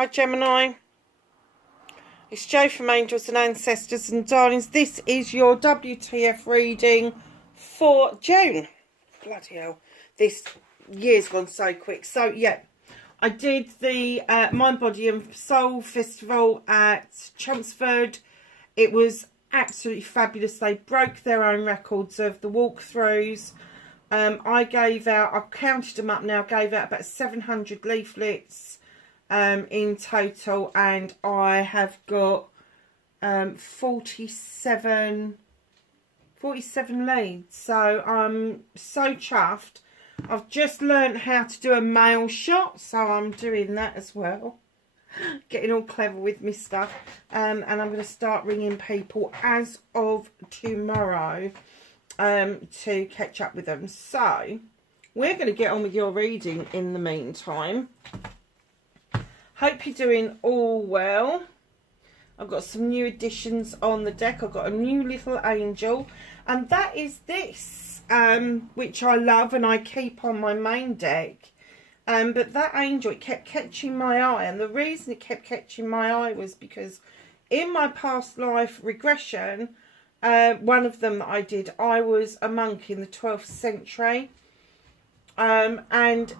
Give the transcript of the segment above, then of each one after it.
Hi Gemini, it's Jo from Angels and Ancestors and Darlings. This is your WTF reading for June. Bloody hell, this year's gone so quick. So yeah, I did the Mind, Body and Soul Festival at Chelmsford. It was absolutely fabulous. They broke their own records of the walkthroughs. I gave out, I've counted them up now, gave out about 700 leaflets in total, and I have got 47 leads, so I'm so chuffed. I've just learned how to do a mail shot, so I'm doing that as well, getting all clever with my stuff, and I'm going to start ringing people as of tomorrow to catch up with them. So we're going to get on with your reading in the meantime. Hope you're doing all well. I've got some new additions on the deck. I've got a new little angel, and that is this, which I love and I keep on my main deck. But that angel, it kept catching my eye, and the reason it kept catching my eye was because in my past life regression, one of them that I did, I was a monk in the 12th century, and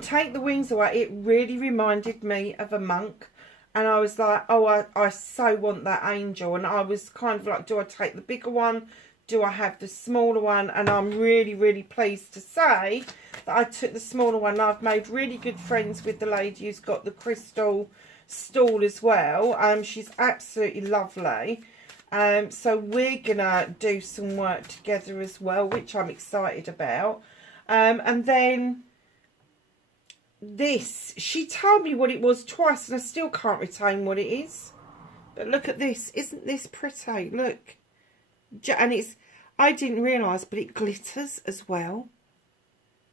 Take the Wings Away, it really reminded me of a monk, and I was like, oh, I so want that angel. And I was kind of like, do I take the bigger one, do I have the smaller one? And I'm really pleased to say that I took the smaller one. I've made really good friends with the lady who's got the crystal stall as well. She's absolutely lovely. So we're gonna do some work together as well, which I'm excited about. And then this, she told me what it was twice and I still can't retain what it is. But look at this, isn't this pretty? Look, and it's, I didn't realise, but it glitters as well.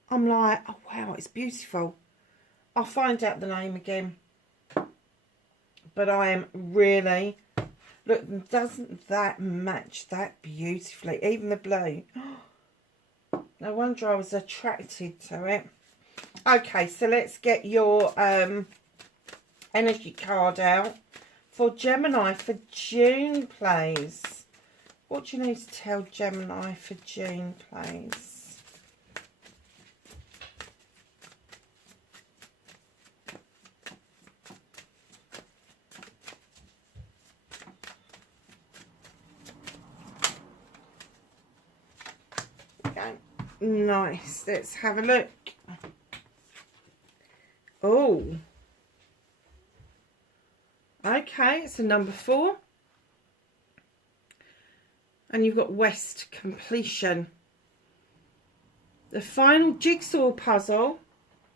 I'm like, oh wow, it's beautiful. I'll find out the name again, but I am really, look, doesn't that match that beautifully? Even the blue. No wonder I was attracted to it. Okay, so let's get your energy card out for Gemini for June, please. What do you need to tell Gemini for June, please? Okay, nice. Let's have a look. Oh, okay, it's a number 4, and you've got West completion. The final jigsaw puzzle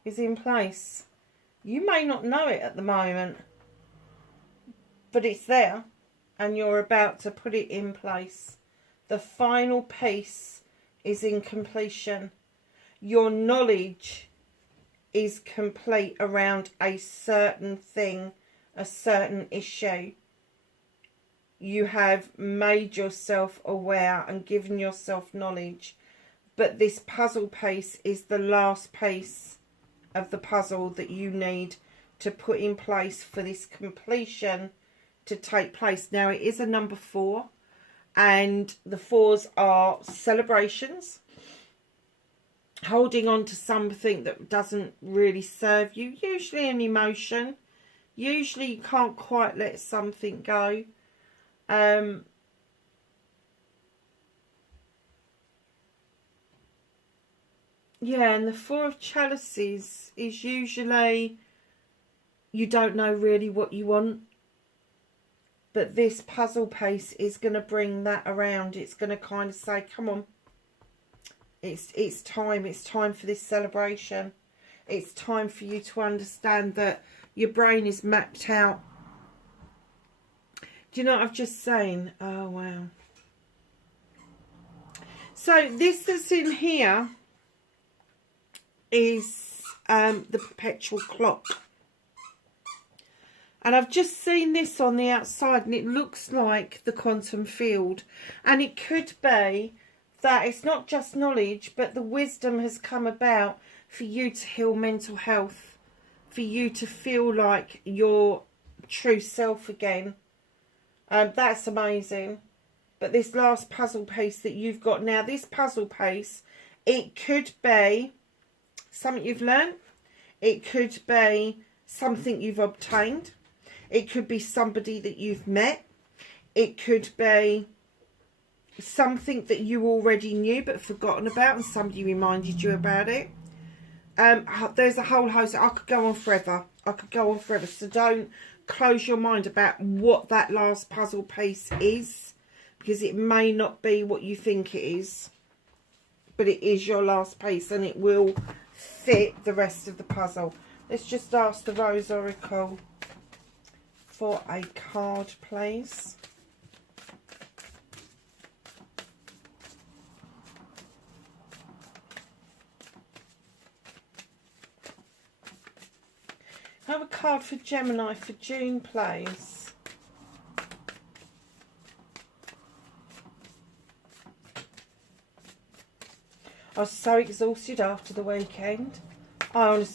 is in place. You may not know it at the moment, but it's there, and you're about to put it in place. The final piece is in completion. Your knowledge is complete around a certain thing, a certain issue. You have made yourself aware and given yourself knowledge, but this puzzle piece is the last piece of the puzzle that you need to put in place for this completion to take place. Now, it is a number 4, and the 4s are celebrations, holding on to something that doesn't really serve you, usually an emotion. Usually you can't quite let something go. Yeah, and the 4 of Chalices is usually you don't know really what you want, but this puzzle piece is going to bring that around. It's going to kind of say, come on, it's time for this celebration. It's time for you to understand that your brain is mapped out. Do you know what I've just seen? Oh wow. So this that's in here is the perpetual clock, and I've just seen this on the outside, and it looks like the quantum field, and it could be that it's not just knowledge, but the wisdom has come about for you to heal mental health, for you to feel like your true self again. That's amazing. But this last puzzle piece that you've got now, this puzzle piece, it could be something you've learned. It could be something you've obtained. It could be somebody that you've met. It could be something that you already knew but forgotten about and somebody reminded you about it. There's a whole host. I could go on forever. I could go on forever. So don't close your mind about what that last puzzle piece is, because it may not be what you think it is, but it is your last piece and it will fit the rest of the puzzle. Let's just ask the Rose Oracle for a card, please. Have a card for Gemini for June, please. I was so exhausted after the weekend. I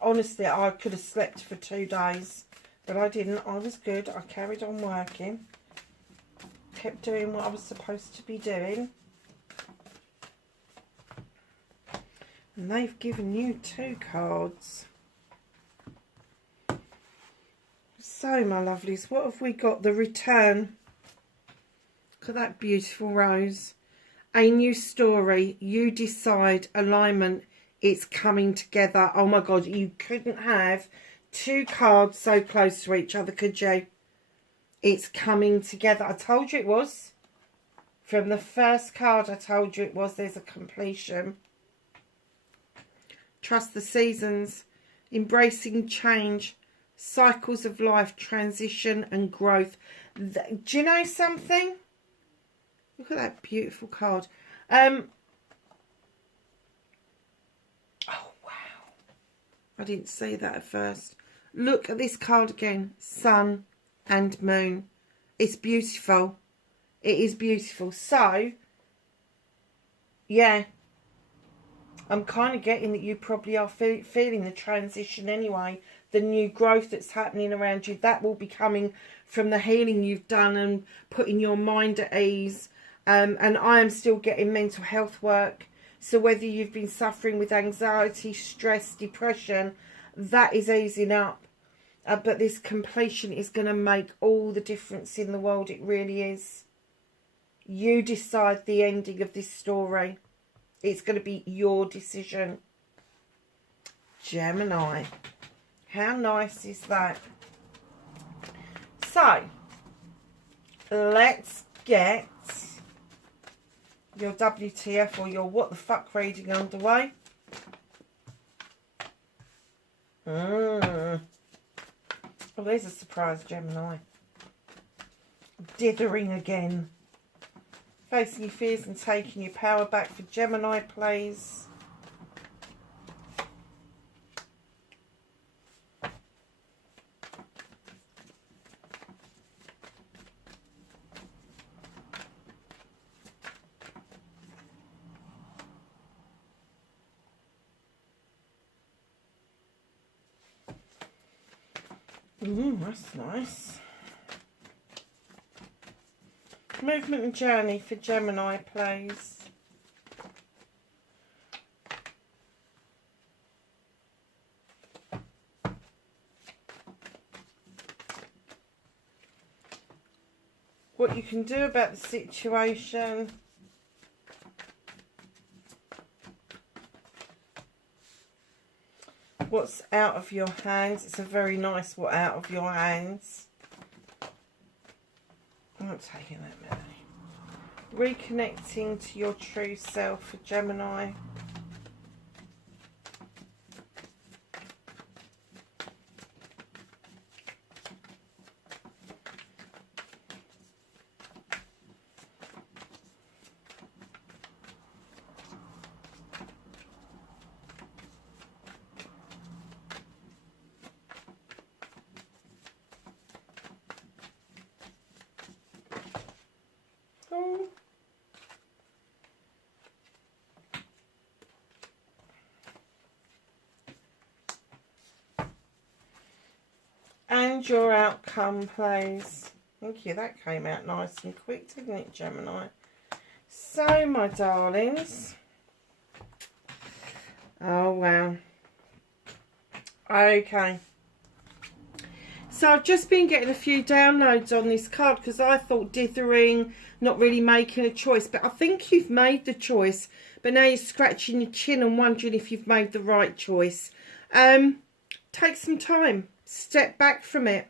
honestly could have slept for 2 days, but I didn't. I was good. I carried on working. Kept doing what I was supposed to be doing. And they've given you 2 cards. So, my lovelies, what have we got? The return. Look at that beautiful rose. A new story. You decide. Alignment. It's coming together. Oh my God, you couldn't have 2 cards so close to each other, could you? It's coming together. I told you it was. From the first card, I told you it was. There's a completion. Trust the seasons. Embracing change. Cycles of life, transition and growth. Do you know something? Look at that beautiful card. Oh, wow. I didn't see that at first. Look at this card again. Sun and moon. It's beautiful. It is beautiful. So, yeah. I'm kind of getting that you probably are feeling the transition anyway. The new growth that's happening around you. That will be coming from the healing you've done and putting your mind at ease. And I am still getting mental health work. So whether you've been suffering with anxiety, stress, depression, that is easing up. But this completion is going to make all the difference in the world. It really is. You decide the ending of this story. It's going to be your decision. Gemini. How nice is that? So, let's get your WTF or your what the fuck reading underway. Oh, there's a surprise, Gemini. Dithering again. Facing your fears and taking your power back for Gemini, please. That's nice. Movement and journey for Gemini, please. What you can do about the situation. What's out of your hands. It's a very nice what out of your hands. I'm not taking that many. Reconnecting to your true self for Gemini. And your outcome, please. Thank you. That came out nice and quick, didn't it, Gemini? So, my darlings. Oh, wow. Okay. So I've just been getting a few downloads on this card because I thought dithering, not really making a choice. But I think you've made the choice. But now you're scratching your chin and wondering if you've made the right choice. Take some time. Step back from it.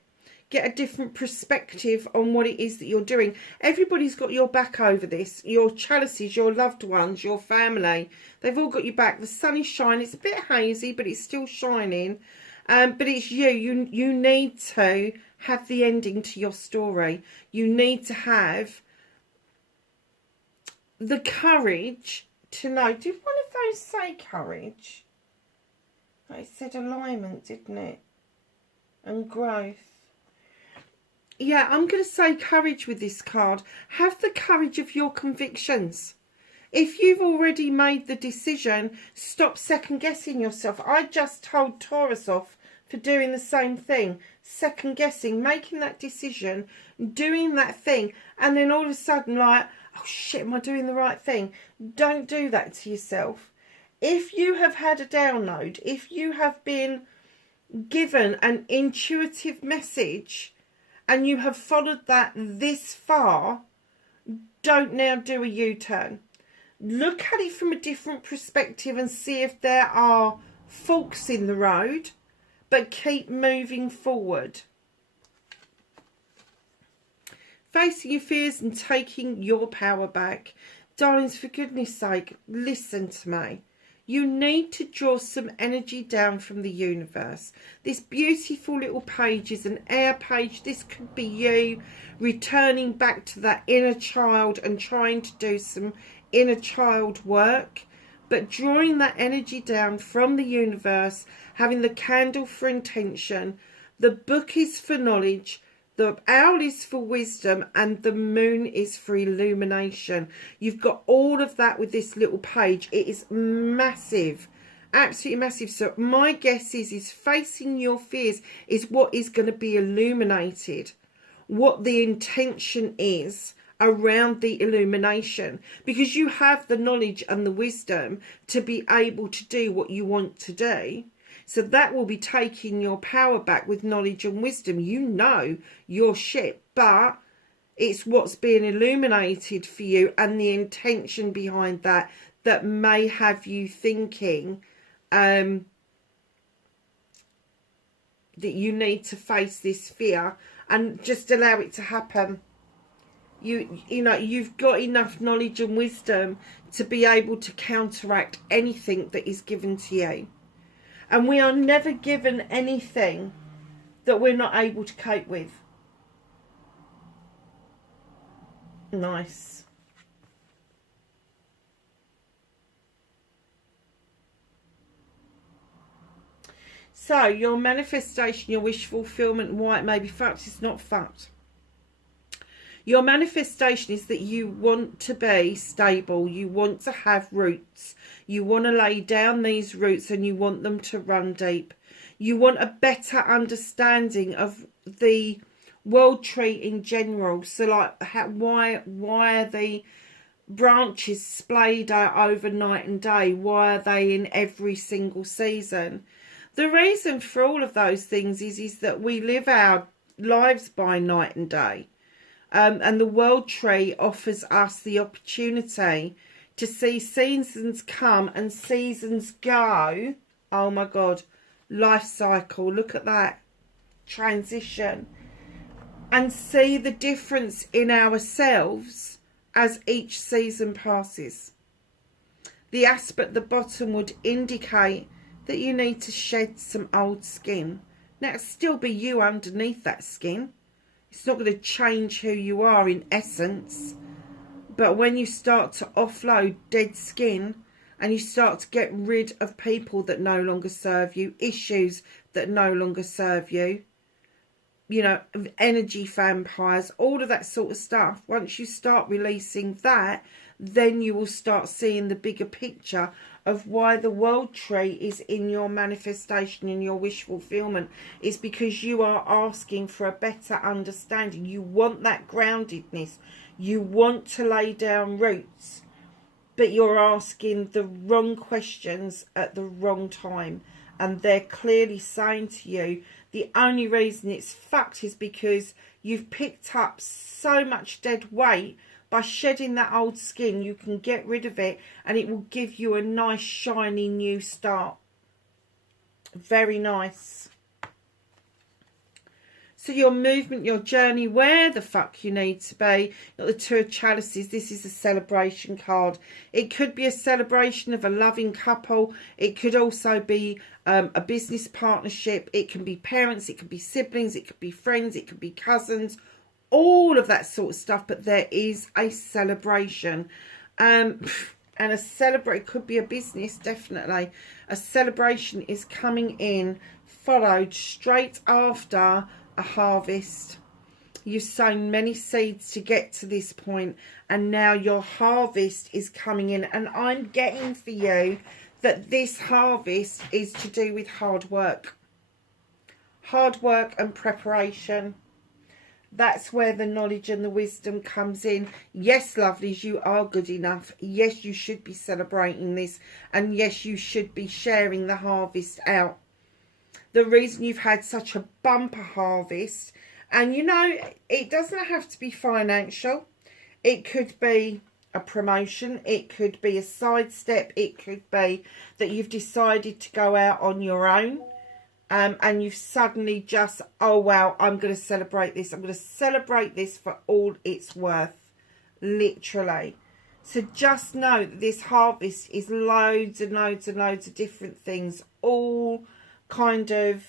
Get a different perspective on what it is that you're doing. Everybody's got your back over this. Your chalices, your loved ones, your family. They've all got your back. The sun is shining. It's a bit hazy, but it's still shining. But it's you. You need to have the ending to your story. You need to have the courage to know. Did one of those say courage? It said alignment, didn't it? And growth. Yeah, I'm going to say courage with this card. Have the courage of your convictions. If you've already made the decision, stop second guessing yourself. I just told Taurus off for doing the same thing. Second guessing, making that decision, doing that thing, and then all of a sudden like, oh shit, am I doing the right thing? Don't do that to yourself. If you have had a download, if you have been given an intuitive message and you have followed that this far, don't now do a U-turn. Look at it from a different perspective and see if there are forks in the road, but keep moving forward. Facing your fears and taking your power back. Darlings, for goodness sake, listen to me. You need to draw some energy down from the universe. This beautiful little page is an air page. This could be you returning back to that inner child and trying to do some inner child work. But drawing that energy down from the universe, having the candle for intention. The book is for knowledge. The owl is for wisdom and the moon is for illumination. You've got all of that with this little page. It is massive, absolutely massive. So my guess is facing your fears is what is going to be illuminated, what the intention is around the illumination, because you have the knowledge and the wisdom to be able to do what you want to do. So that will be taking your power back with knowledge and wisdom. You know your shit, but it's what's being illuminated for you and the intention behind that that may have you thinking that you need to face this fear and just allow it to happen. You know, you've got enough knowledge and wisdom to be able to counteract anything that is given to you. And we are never given anything that we're not able to cope with. Nice. So, your manifestation, your wish fulfillment, why it may be fucked, it's not fucked. Your manifestation is that you want to be stable. You want to have roots. You want to lay down these roots and you want them to run deep. You want a better understanding of the world tree in general. So like why are the branches splayed out over night and day? Why are they in every single season? The reason for all of those things is that we live our lives by night and day. And the world tree offers us the opportunity to see seasons come and seasons go. Oh my God. Life cycle. Look at that. Transition. And see the difference in ourselves as each season passes. The aspect at the bottom would indicate that you need to shed some old skin. Now, it'll still be you underneath that skin. It's not going to change who you are in essence. But when you start to offload dead skin and you start to get rid of people that no longer serve you, issues that no longer serve you, you know, energy vampires, all of that sort of stuff. Once you start releasing that, then you will start seeing the bigger picture of why the world tree is in your manifestation, in your wish fulfillment. It's because you are asking for a better understanding. You want that groundedness. You want to lay down roots, but you're asking the wrong questions at the wrong time. And they're clearly saying to you, the only reason it's fucked is because you've picked up so much dead weight. By shedding that old skin, you can get rid of it and it will give you a nice, shiny new start. Very nice. So your movement, your journey, where the fuck you need to be. You've got the Two of Chalices. This is a celebration card. It could be a celebration of a loving couple. It could also be a business partnership. It can be parents. It could be siblings. It could be friends. It could be cousins. All of that sort of stuff. But there is a celebration. And a it could be a business, definitely. A celebration is coming in, followed straight after a harvest. You've sown many seeds to get to this point, and now your harvest is coming in. And I'm getting for you that this harvest is to do with hard work and preparation. That's where the knowledge and the wisdom comes in. Yes, lovelies, you are good enough. Yes, you should be celebrating this, and yes, you should be sharing the harvest out. The reason you've had such a bumper harvest, and you know, it doesn't have to be financial. It could be a promotion. It could be a sidestep. It could be that you've decided to go out on your own. And you've suddenly just, oh, wow, I'm going to celebrate this. I'm going to celebrate this for all it's worth. Literally. So just know that this harvest is loads and loads and loads of different things, all kind of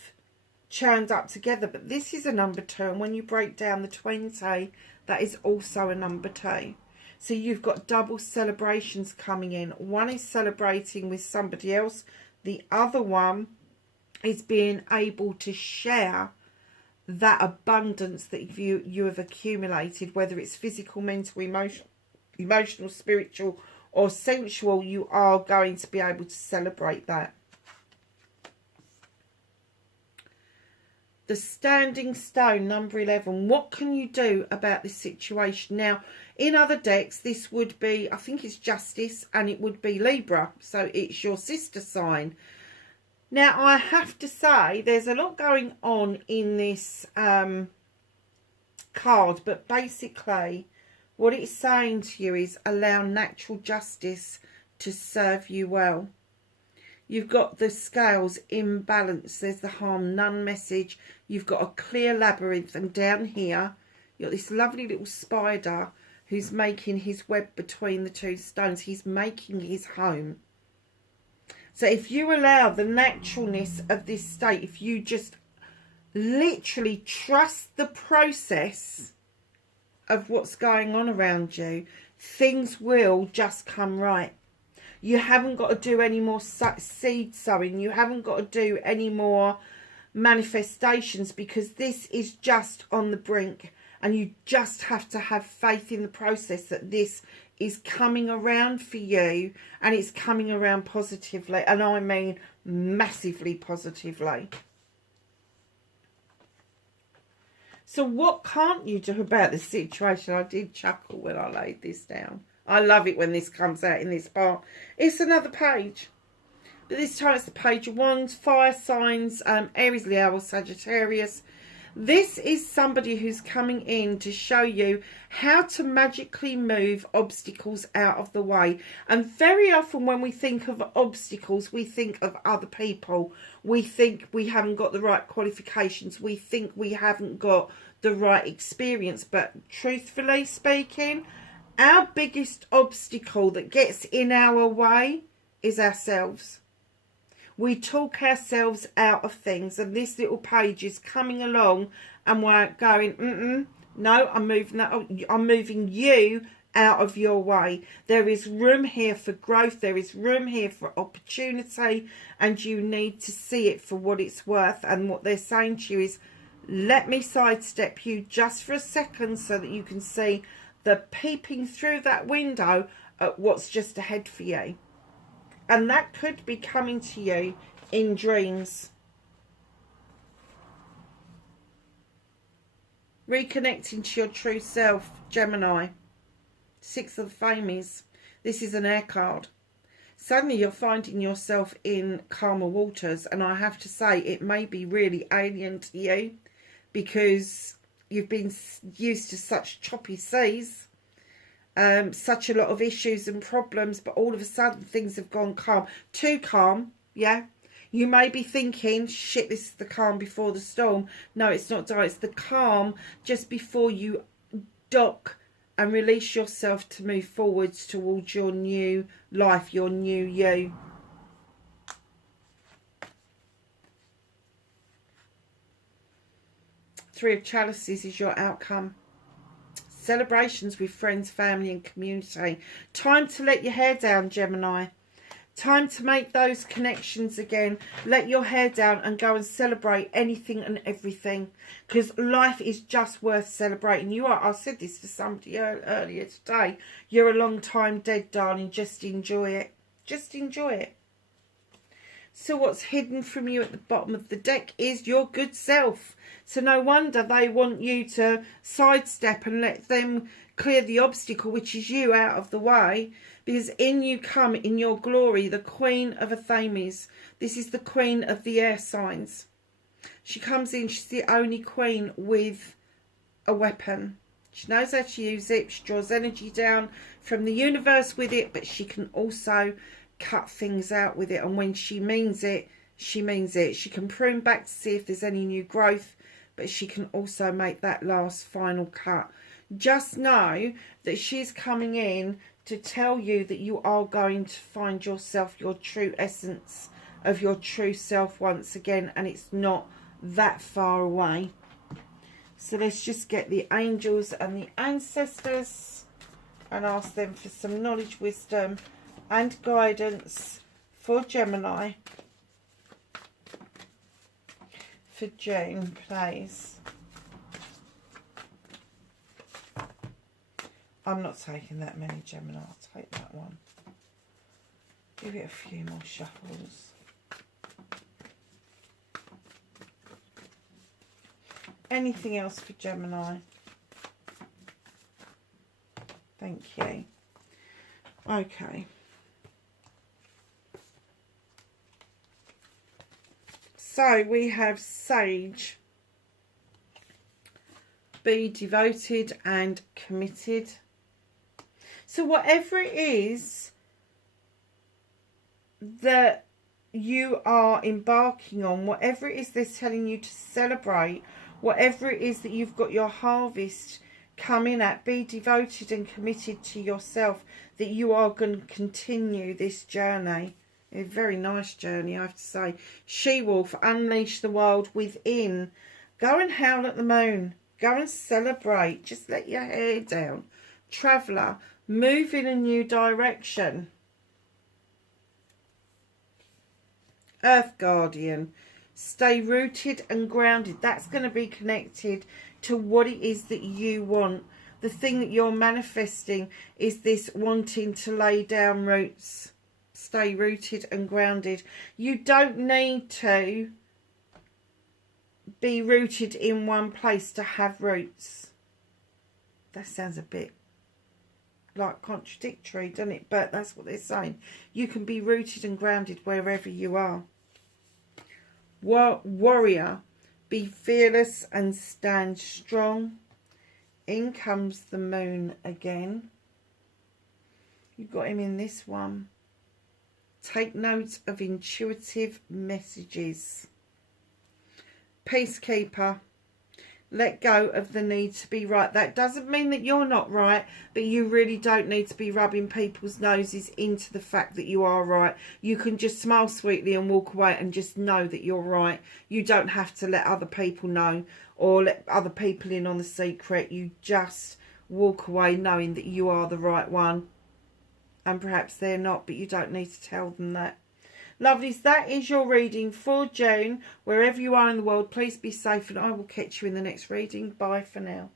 churned up together. But this is a number 2, and when you break down the 20, that is also a number 2. So you've got double celebrations coming in. One is celebrating with somebody else. The other one is being able to share that abundance that you have accumulated, whether it's physical, mental, emotional, spiritual or sensual. You are going to be able to celebrate that. The Standing Stone, number 11. What can you do about this situation? Now, in other decks, this would be, I think it's Justice, and it would be Libra. So it's your sister sign. Now, I have to say, there's a lot going on in this card. But basically, what it's saying to you is allow natural justice to serve you well. You've got the scales in balance. There's the harm none message. You've got a clear labyrinth. And down here, you've got this lovely little spider who's making his web between the two stones. He's making his home. So if you allow the naturalness of this state, if you just literally trust the process of what's going on around you, things will just come right. You haven't got to do any more seed sowing. You haven't got to do any more manifestations, because this is just on the brink. And you just have to have faith in the process that this is coming around for you, and it's coming around positively. And I mean massively positively. So what can't you do about the situation? I did chuckle when I laid this down. I love it when this comes out in this part. It's another page. But this time it's the Page of Wands, fire signs, Aries, Leo or Sagittarius. This is somebody who's coming in to show you how to magically move obstacles out of the way. And very often when we think of obstacles, we think of other people. We think we haven't got the right qualifications. We think we haven't got the right experience. But truthfully speaking, our biggest obstacle that gets in our way is ourselves. We talk ourselves out of things, and this little page is coming along and we're going, no, I'm moving you out of your way. There is room here for growth. There is room here for opportunity, and you need to see it for what it's worth. And what they're saying to you is, let me sidestep you just for a second so that you can see the peeping through that window at what's just ahead for you. And that could be coming to you in dreams. Reconnecting to your true self, Gemini. 6 of Famies. This is an air card. Suddenly you're finding yourself in calmer waters, and I have to say it may be really alien to you because you've been used to such choppy seas, such a lot of issues and problems, but all of a sudden things have gone calm. Too calm, yeah? You may be thinking, shit, this is the calm before the storm. No, it's not, it's the calm just before you dock and release yourself to move forwards towards your new life, your new you. Three of Chalices is your outcome. Celebrations with friends, family and community. Time to let your hair down, Gemini. Time to make those connections again. Let your hair down and go and celebrate anything and everything. Because life is just worth celebrating. You are, I said this to somebody earlier today. You're a long time dead, darling. Just enjoy it. Just enjoy it. So what's hidden from you at the bottom of the deck is your good self. So no wonder they want you to sidestep and let them clear the obstacle, which is you, out of the way. Because in you come, in your glory, the Queen of Athames. This is the Queen of the air signs. She comes in, she's the only queen with a weapon. She knows how to use it. She draws energy down from the universe with it, but she can also cut things out with it. And when she means it, she means it. She can prune back to see if there's any new growth, but she can also make that last final cut. Just know that she's coming in to tell you that you are going to find yourself, your true essence of your true self once again, and it's not that far away. So let's just get the angels and the ancestors and ask them for some knowledge, wisdom and guidance for Gemini for June, please. I'm not taking that many, Gemini. I'll take that one. Give it a few more shuffles. Anything else for Gemini? Thank you. Okay. So we have Sage. Be devoted and committed. So whatever it is that you are embarking on, whatever it is they're telling you to celebrate, whatever it is that you've got your harvest coming at, be devoted and committed to yourself, that you are going to continue this journey. A very nice journey, I have to say. She-wolf, unleash the world within. Go and howl at the moon. Go and celebrate. Just let your hair down. Traveller, move in a new direction. Earth Guardian, stay rooted and grounded. That's going to be connected to what it is that you want. The thing that you're manifesting is this wanting to lay down roots. Stay rooted and grounded. You don't need to be rooted in one place to have roots. That sounds a bit like contradictory, doesn't it? But that's what they're saying. You can be rooted and grounded wherever you are. Warrior, be fearless and stand strong. In comes the moon again. You've got him in this one. Take note of intuitive messages. Peacekeeper, let go of the need to be right. That doesn't mean that you're not right, but you really don't need to be rubbing people's noses into the fact that you are right. You can just smile sweetly and walk away and just know that you're right. You don't have to let other people know or let other people in on the secret. You just walk away knowing that you are the right one. And perhaps they're not, but you don't need to tell them that. Lovelies, that is your reading for June. Wherever you are in the world, please be safe and I will catch you in the next reading. Bye for now.